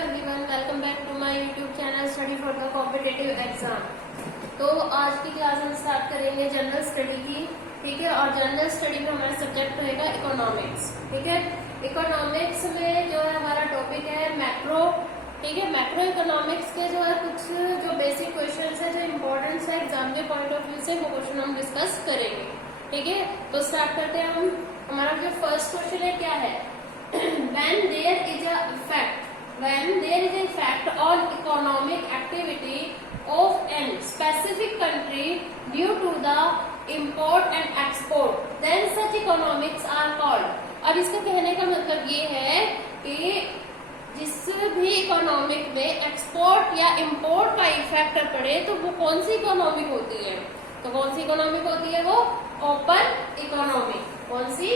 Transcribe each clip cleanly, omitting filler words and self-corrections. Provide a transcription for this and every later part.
Everyone, welcome back to my YouTube channel study for the competitive exam. तो आज की class हम start करेंगे जनरल स्टडी की, ठीक है। और जनरल स्टडी में हमारा सब्जेक्ट रहेगा इकोनॉमिक्स, ठीक है। इकोनॉमिक्स में जो है हमारा टॉपिक है मैक्रो, ठीक है। मैक्रो इकोनॉमिक्स के जो है कुछ जो बेसिक क्वेश्चन है, जो इम्पोर्टेंट है एग्जाम के पॉइंट ऑफ व्यू से, वो क्वेश्चन हम डिस्कस करेंगे, ठीक है। तो स्टार्ट करते हैं हम। हमारा जो फर्स्ट क्वेश्चन है क्या है, when there is a fact on economic activity of a specific country due to the import and export, then such economics are called। अब इसका कहने का मतलब ये है कि जिस भी इकोनॉमिक में एक्सपोर्ट या इंपोर्ट का इफेक्ट पड़े तो वो कौन सी इकोनॉमिक होती है। तो कौन सी इकोनॉमिक होती है, वो ओपन इकोनॉमिक। कौन सी?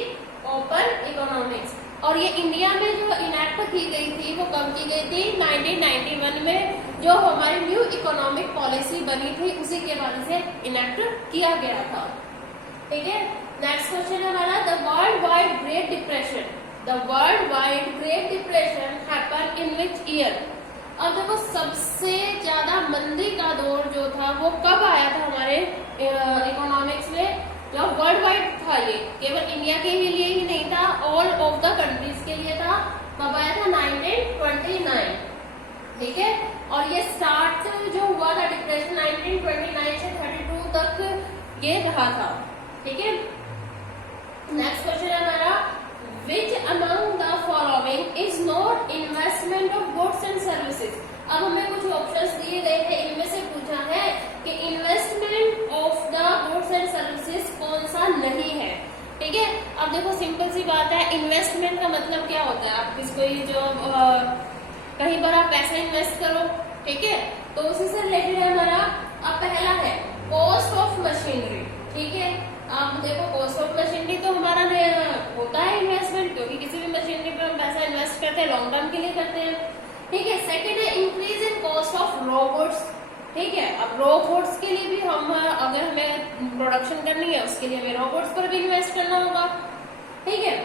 Open economics. और ये इंडिया में जो इनैक्ट की गई थी वो कब की गई थी, 1991 में, जो हमारी न्यू इकोनॉमिक पॉलिसी बनी थी उसी के बाद से इनैक्ट किया गया था, ठीक है। नेक्स्ट क्वेश्चन है हमारा, the world wide great depression, the world wide great depression happen in which year. अब देखो सबसे ज्यादा मंदी का दौर जो था वो कब आया था हमारे इकोनॉमिक्स में, जो वर्ल्ड वाइड था, ये केवल इंडिया के ही लिए ही नहीं था, ऑल ऑफ द कंट्रीज के लिए था। कब आया था, 1929, ठीक है। और ये स्टार्ट जो हुआ था डिप्रेशन 1929 से 32 तक ये रहा था, ठीक है। नेक्स्ट क्वेश्चन है हमारा, which among the following is not investment of goods and services. अब हमें कुछ ऑप्शंस दिए गए हैं, इनमें से पूछा है कि investment of the goods and services कौन सा नहीं है, ठीक है। अब देखो सिंपल सी बात है, इन्वेस्टमेंट का मतलब क्या होता है, आप किसको जो कहीं पर आप पैसा इन्वेस्ट करो, ठीक है, तो उसी से रिलेटेड है हमारा। अब पहला है कॉस्ट ऑफ मशीनरी, ठीक है। आप देखो कॉस्ट ऑफ मशीनरी तो हमारा होता है इन्वेस्टमेंट, क्योंकि किसी भी मशीनरी पर हम पैसा इन्वेस्ट करते हैं, लॉन्ग टर्म के लिए करते हैं, ठीक है। सेकेंड है increase in cost of raw goods, ठीक है। अब रॉ गुड्स के लिए भी हम अगर हमें प्रोडक्शन करनी है उसके लिए हमें रॉ गुड्स पर भी इन्वेस्ट करना होगा, ठीक है।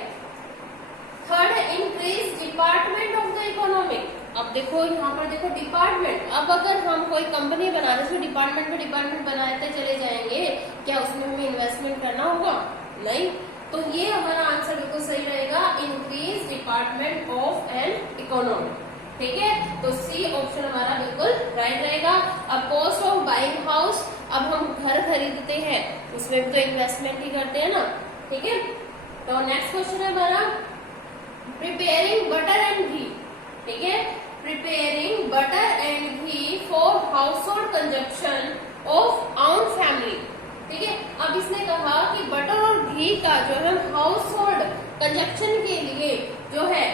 थर्ड है increase department of the economic. अब देखो यहाँ पर देखो डिपार्टमेंट, अब अगर हम कोई कंपनी बना रहे हैं डिपार्टमेंट में डिपार्टमेंट बनाते चले जाएंगे, क्या उसमें हमें इन्वेस्टमेंट करना होगा? नहीं। तो ये हमारा आंसर बिल्कुल सही रहेगा, increase department of an economy, ठीक है। तो सी ऑप्शन हमारा बिल्कुल राइट रहेगा। अब कॉस्ट ऑफ बाइंग हाउस, अब हम घर खरीदते हैं उसमें भी तो इन्वेस्टमेंट ही करते हैं ना, ठीक है। तो नेक्स्ट क्वेश्चन है हमारा, प्रिपेयरिंग बटर एंड घी, ठीक है। Preparing butter and ghee for household consumption of our family, ठीक है। अब इसने कहा कि बटर और घी का जो है हाउस होल्ड कंजप्शन के लिए जो है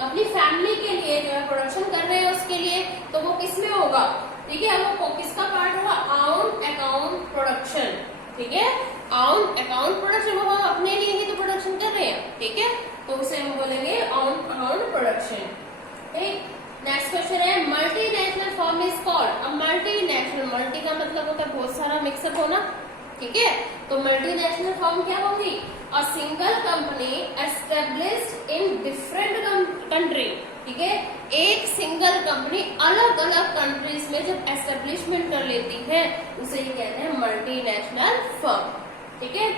अपनी फैमिली के लिए जो है प्रोडक्शन कर रहे हैं उसके लिए, तो वो किस में होगा, ठीक है। अब वो किसका पार्ट होगा, ऑन अकाउंट प्रोडक्शन, ठीक है। ऑन अकाउंट प्रोडक्शन, वो हम अपने लिए ही तो प्रोडक्शन कर रहे हैं, ठीक है, तो उसे हम बोलेंगे ऑन अकाउंट प्रोडक्शन, ठीक। नेक्स्ट क्वेश्चन है, मल्टीनेशनल फर्म इज कॉल्ड। अब मल्टीनेशनल, मल्टी का मतलब होता है बहुत सारा मिक्सअप होना, ठीक है। तो मल्टीनेशनल फर्म क्या होगी, a single company established in different country, ठीक है। एक सिंगल कंपनी अलग अलग कंट्रीज में जब एस्टेब्लिशमेंट कर लेती है उसे ही कहते हैं मल्टीनेशनल फर्म, ठीक है।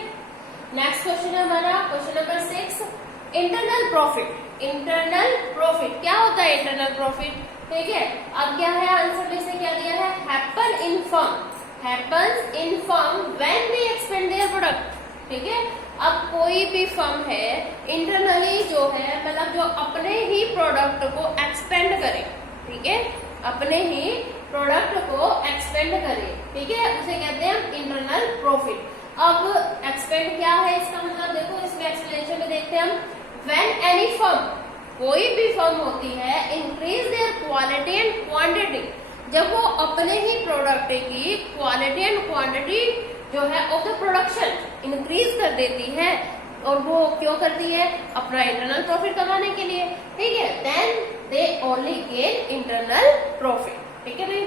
नेक्स्ट क्वेश्चन है हमारा question number 6, internal profit. Internal profit क्या होता है, इंटरनल प्रॉफिट, ठीक है। अब क्या है आंसर में से क्या दिया है, happen in firm, happens in firm when they expand their product, ठीक है। अब कोई भी फर्म है इंटरनली जो है मतलब जो अपने ही प्रोडक्ट को एक्सपेंड करे, ठीक है, अपने ही प्रोडक्ट को एक्सपेंड करे, ठीक है, उसे कहते हैं इंटरनल प्रॉफिट। अब एक्सपेंड क्या है इसका मतलब, देखो इसमें एक्सप्लेनेशन में देखते हैं हम, व्हेन एनी फर्म, कोई भी फर्म होती है, increase their quality and quantity, जब वो अपने ही प्रोडक्ट की क्वालिटी एंड क्वांटिटी जो है ऑफ द प्रोडक्शन इंक्रीज कर देती है, और वो क्यों करती है, अपना इंटरनल प्रॉफिट कमाने के लिए, ठीक है, then they only gain internal profit, ठीक है भाई।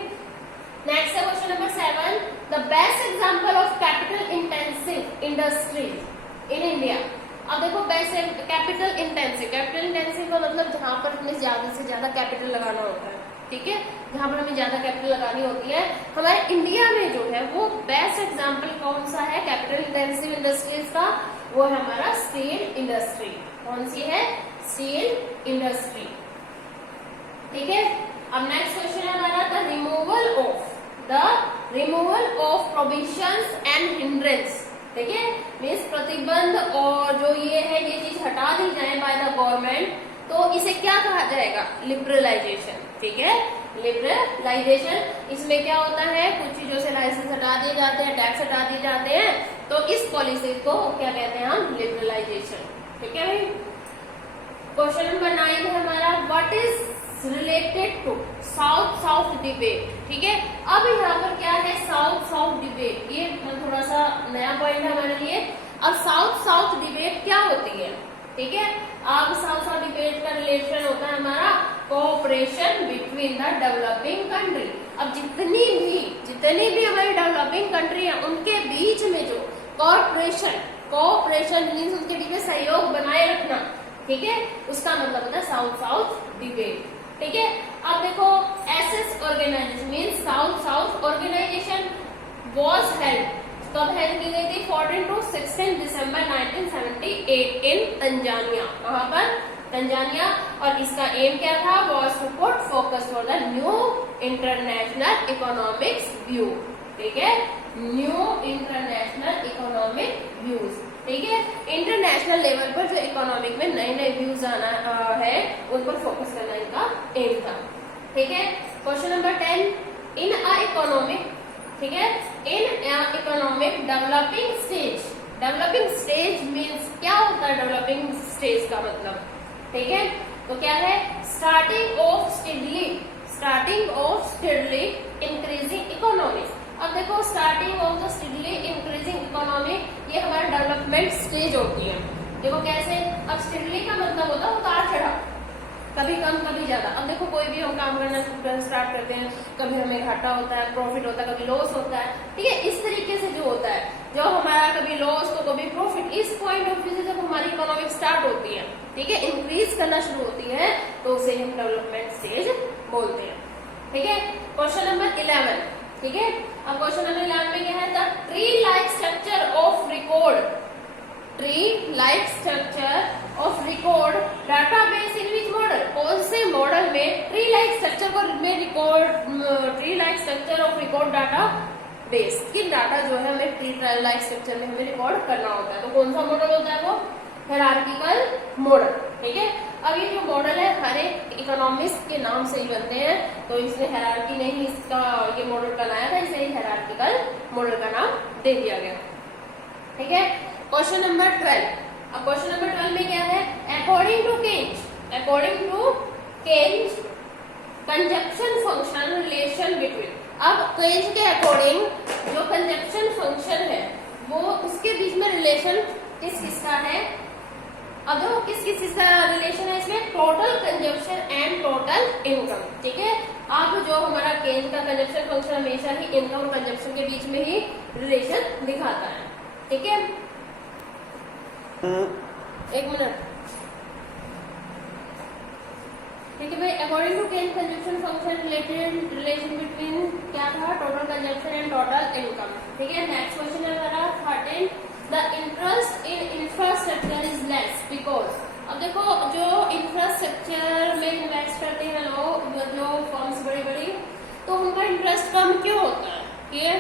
नेक्स्ट है question number 7, the best example of capital intensive industries in India. अब देखो वैसे कैपिटल इंटेंसिव का मतलब जहां पर हमें ज्यादा से ज्यादा कैपिटल लगाना होता है, ठीक है, जहां पर हमें ज्यादा कैपिटल लगानी होती है। हमारे इंडिया में जो है वो बेस्ट एग्जांपल कौन सा है कैपिटल इंटेंसिव इंडस्ट्रीज का, वो है हमारा स्टील इंडस्ट्री। कौन सी है? स्टील इंडस्ट्री, ठीक है। अब नेक्स्ट क्वेश्चन है हमारा the removal of provisions and hindrance, ठीक है, मीन्स प्रतिबंध और जो ये है ये चीज हटा दी जाए बाय द गवर्नमेंट, तो इसे क्या कहा जाएगा? लिबरलाइजेशन, ठीक है, लिबरलाइजेशन। इसमें क्या होता है, कुछ चीजों से लाइसेंस हटा दिए जाते हैं, टैक्स हटा दिए जाते हैं, तो इस पॉलिसी को क्या कहते हैं हम? लिबरलाइजेशन, ठीक है भाई। क्वेश्चन नंबर 9 है हमारा what is related to south debate, ठीक है। अब यहाँ पर क्या है? साउथ डिबेट, ये थोड़ा सा नया पॉइंट है हमारे लिए। अब साउथ डिबेट क्या होती है, ठीक है। अब साउथ डिबेट का रिलेशन होता है हमारा cooperation between the developing country. अब जितनी भी हमारी डेवलपिंग कंट्री है उनके बीच में जो कोऑपरेशन मीन्स उनके बीच में सहयोग बनाए रखना, ठीक है, उसका मतलब होता है साउथ डिबेट, ठीक है। अब देखो SS organisation means south organisation was held, कब हेल्ड की गई थी? 14 to 16 दिसंबर 1978 इन तंजानिया। वहां पर तंजानिया, और इसका एम क्या था? Was to put focus for the new international economics view, ठीक है, न्यू इंटरनेशनल इकोनॉमिक व्यूज, ठीक है। इंटरनेशनल लेवल पर जो इकोनॉमिक में नए व्यूज आना है उन पर फोकस करना इनका एम था, ठीक है। Question number 10 in a economic, ठीक है, in economic developing stage means क्या होता है? डेवलपिंग स्टेज का मतलब, ठीक है, तो क्या है? Starting of steadily increasing economy. अब देखो starting of the steadily increasing economy, ये हमारा डेवलपमेंट स्टेज होती है। देखो कैसे? अब स्टेडली का मतलब होता है उतार चढ़ाव, कभी कम कभी ज्यादा। अब देखो कोई भी हम काम करना स्टार्ट करते हैं, कभी हमें घाटा होता है, प्रॉफिट होता है, कभी लॉस होता है, ठीक है। इस तरीके से जो होता है, जो हमारा कभी लॉस तो कभी प्रॉफिट, इस पॉइंट ऑफ व्यू से जब हमारी इकोनॉमिक स्टार्ट होती है, ठीक है, इंक्रीज करना शुरू होती है, तो उसे हम डेवलपमेंट स्टेज बोलते हैं, ठीक है। क्वेश्चन नंबर 11, ठीक है। अब क्वेश्चन नंबर 11 में क्या है? The tree like structure of record database in which model, कौन से मॉडल में tree like structure of record data base, किन डाटा जो है हमें ट्री लाइक स्ट्रक्चर में हमें रिकॉर्ड करना होता है, तो कौन सा मॉडल होता है? वो हायरार्किकल मॉडल, ठीक है। अब ये जो मॉडल है हर एक इकोनॉमिस्ट के नाम से ही बनते हैं, तो इसने हायरार्की ने ही इसका ये मॉडल बनाया था, इसे हायरार्किकल मॉडल का नाम दे दिया गया, ठीक है। क्वेश्चन नंबर 12, अब क्वेश्चन नंबर 12 में क्या है? According to Keynes consumption function relation between. अब केंज के अकॉर्डिंग जो कंजप्शन फंक्शन है वो उसके बीच में रिलेशन किस का है? अब देखो किस का रिलेशन है इसमें? Total consumption and total income, ठीक है। अब जो हमारा केंज का कंजप्शन फंक्शन हमेशा ही इनकम और कंजप्शन के बीच में ही रिलेशन दिखाता है, ठीक है। एक मिनट, ठीक है भाई। According to Keynes consumption function relation between क्या था? Total consumption and total income, ठीक है। नेक्स्ट क्वेश्चन है हमारा 13 the interest in infrastructure is less because. अब देखो जो इंफ्रास्ट्रक्चर में इन्वेस्ट करते हैं लोग, जो फर्म्स बड़ी, तो उनका इंटरेस्ट कम क्यों होता है?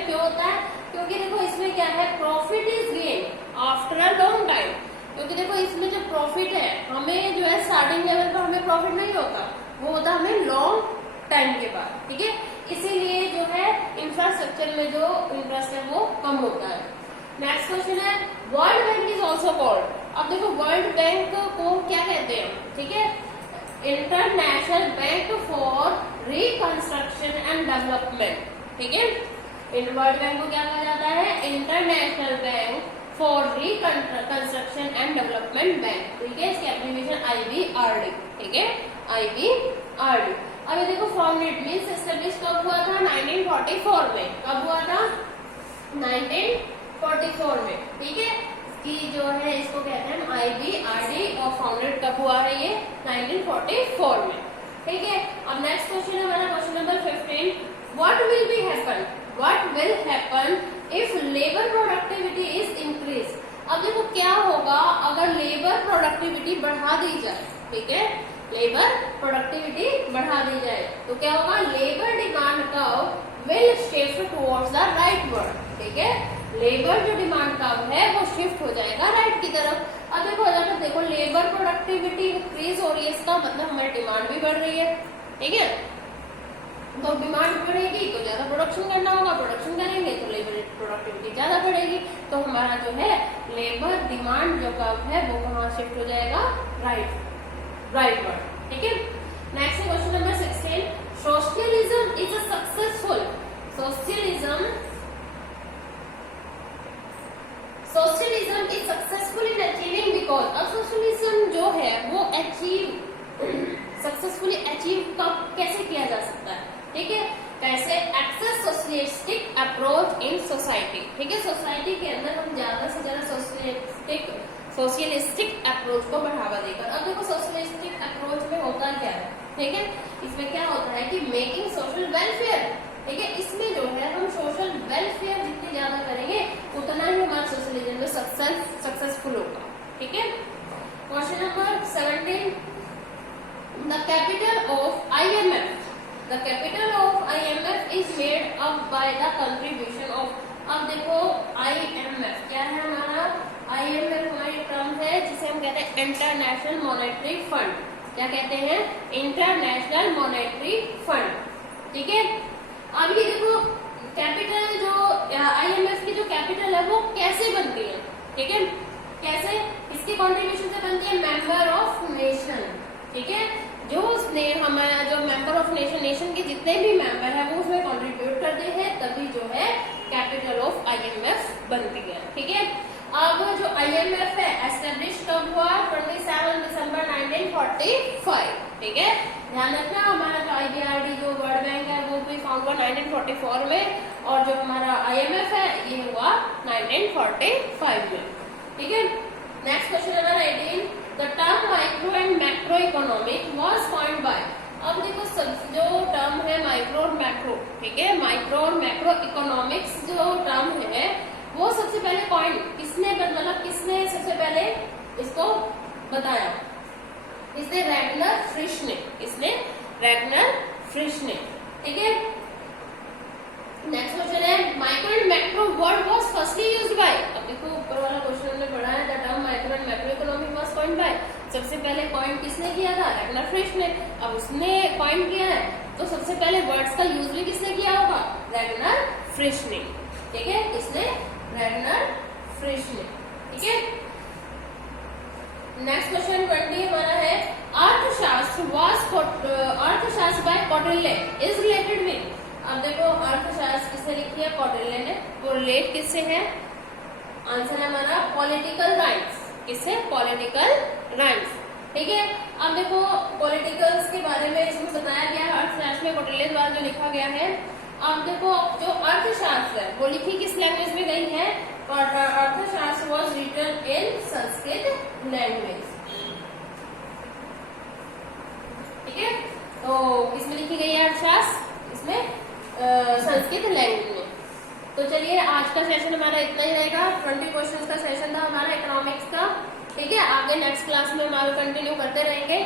क्यों होता है? क्योंकि देखो इसमें क्या है? Profit is gain after a long time. क्योंकि देखो इसमें जो प्रॉफिट है, हमें जो है स्टार्टिंग लेवल पर हमें प्रॉफिट नहीं होता, वो होता हमें लॉन्ग टाइम के बाद, ठीक है। इसीलिए जो है इंफ्रास्ट्रक्चर में जो इंटरेस्ट है वो कम होता है। नेक्स्ट क्वेश्चन है world bank is also called. अब देखो वर्ल्ड बैंक को क्या कहते हैं, ठीक है? International bank for reconstruction and development, ठीक है। वर्ल्ड बैंक को क्या कहा जाता है? International bank for reconstruction and development bank, ठीक है। इसकी एब्रिविएशन IBRD, ठीक है, IBRD। अब ये देखो फॉर्मेट मीन्स एस्टेब्लिश कब हुआ था? 1944 में। कब हुआ था? 1944 में, ठीक है। कि जो है इसको कहते हैं IBRD और फाउंडेड कब हुआ है ये 1944 में। ठीक है, अब नेक्स्ट क्वेश्चन है हमारा question number 15, what will happen if labour productivity is increase. अब देखो क्या होगा अगर लेबर प्रोडक्टिविटी बढ़ा दी जाए। ठीक है, लेबर प्रोडक्टिविटी बढ़ा दी जाए तो क्या होगा, labour demand curve will shift towards the rightward. ठीक है, लेबर जो डिमांड कर्व है वो शिफ्ट हो जाएगा राइट की तरफ। अब देखो अगर देखो लेबर प्रोडक्टिविटी इंक्रीज हो रही है, इसका मतलब हमारी डिमांड भी बढ़ रही है। ठीक है, तो डिमांड बढ़ेगी तो ज्यादा प्रोडक्शन करना होगा, प्रोडक्शन करेंगे तो लेबर प्रोडक्टिविटी ज्यादा बढ़ेगी, तो हमारा जो है लेबर डिमांड जो कर्व है वो कहाँ शिफ्ट हो जाएगा, राइटवर्ड। ठीक है, next question number 16, socialism is successful in achieving because. अब सोशलिज्म जो है वो सक्सेसफुली अचीव कैसे किया जा सकता है। ठीक है, कैसे, access socialistic approach in society. ठीक है, सोसाइटी के अंदर हम ज्यादा से ज्यादा सोशलिस्टिक अप्रोच को बढ़ावा देकर। अब देखो सोशलिस्टिक अप्रोच में होता क्या है। ठीक है, इसमें क्या होता है कि मेकिंग सोशल वेलफेयर। ठीक है, इसमें जो है हम सोशल वेलफेयर जितनी ज्यादा करेंगे उतना ही हमारा सोशलिज्म में सक्सेसफुल होगा। ठीक है, question number 17, the capital of IMF is made up by the contribution of। अब देखो IMF क्या है हमारा, IMF हमारी टर्म है जिसे हम कहते हैं इंटरनेशनल मॉनेटरी फंड। क्या कहते हैं, इंटरनेशनल मॉनेटरी फंड। ठीक है, अब ये देखो कैपिटल जो IMF की जो कैपिटल है वो कैसे बनती है। ठीक है, कैसे, इसके कंट्रीब्यूशन से बनती है मेंबर ऑफ नेशन। ठीक है, जो उसने हमारा जो मेंबर ऑफ नेशन के जितने भी मेंबर है वो उसमें कंट्रीब्यूट करते हैं, तभी जो है कैपिटल ऑफ IMF बनती है। ठीक है, अब जो IMF है एस्टेब्लिश कब हुआ, 27 दिसंबर 1945। ठीक है, ध्यान रखना हमारा जो IBRD जो वर्ल्ड बैंक है वो भी फाउंड हुआ 1944 में, और जो हमारा IMF है ये हुआ 1945 में। ठीक है, next question number 18, the term micro and macro economic was coined bye. अब देखो जो टर्म है माइक्रो और मैक्रो। ठीक है, माइक्रो और मैक्रो इकोनॉमिक्स जो टर्म है वो सबसे पहले कॉइन किसने सबसे पहले इसको बताया, इसने रैगनर फ्रिश ने। ठीक है, नेक्स्ट क्वेश्चन है micro and macro word was firstly used by. अब देखो ऊपर वाला क्वेश्चन में पढ़ा है the term micro and macro economic was coined bye. सबसे पहले कॉइन किसने किया था, रैगनर फ्रिश ने। अब उसने कॉइन किया है तो सबसे पहले वर्ड्स का यूज भी किसने किया होगा, रैगनर फ्रिश ने। ठीक है, किसने, रैगनर फ्रिश ने। ठीक है, नेक्स्ट क्वेश्चन 20 हमारा है Arthashastra by Kautilya is related with. अब देखो अर्थशास्त्र किसने लिखी है, कौटिल्य ने। वो रिलेट किससे है, आंसर है हमारा पॉलिटिकल राइट्स। किससे, पॉलिटिकल राइट्स। ठीक है, अब देखो पॉलिटिकल्स के बारे में इसमें बताया गया है अर्थशास्त्र में कौटिल्य द्वारा जो लिखा गया है। अब देखो जो अर्थशास्त्र है वो लिखी किस लैंग्वेज में गई है, Arthashastra was written in Sanskrit language. ठीक है, तो किसमें लिखी गई है अर्थशास्त्र, इसमें संस्कृत लैंग्वेज में। तो चलिए आज का सेशन हमारा इतना ही रहेगा। 20 क्वेश्चंस का सेशन था हमारा इकोनॉमिक्स का। ठीक है, आगे नेक्स्ट क्लास में हमारा कंटिन्यू करते रहेंगे।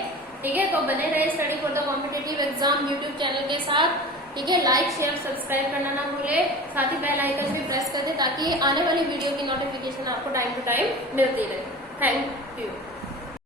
ठीक है, तो बने रहे study for the competitive exam YouTube channel के साथ। ठीक है, लाइक शेयर सब्सक्राइब करना ना भूले, साथ ही बेल आइकन भी प्रेस कर दे ताकि आने वाली वीडियो की नोटिफिकेशन आपको टाइम टू टाइम मिलती रहे। Thank you.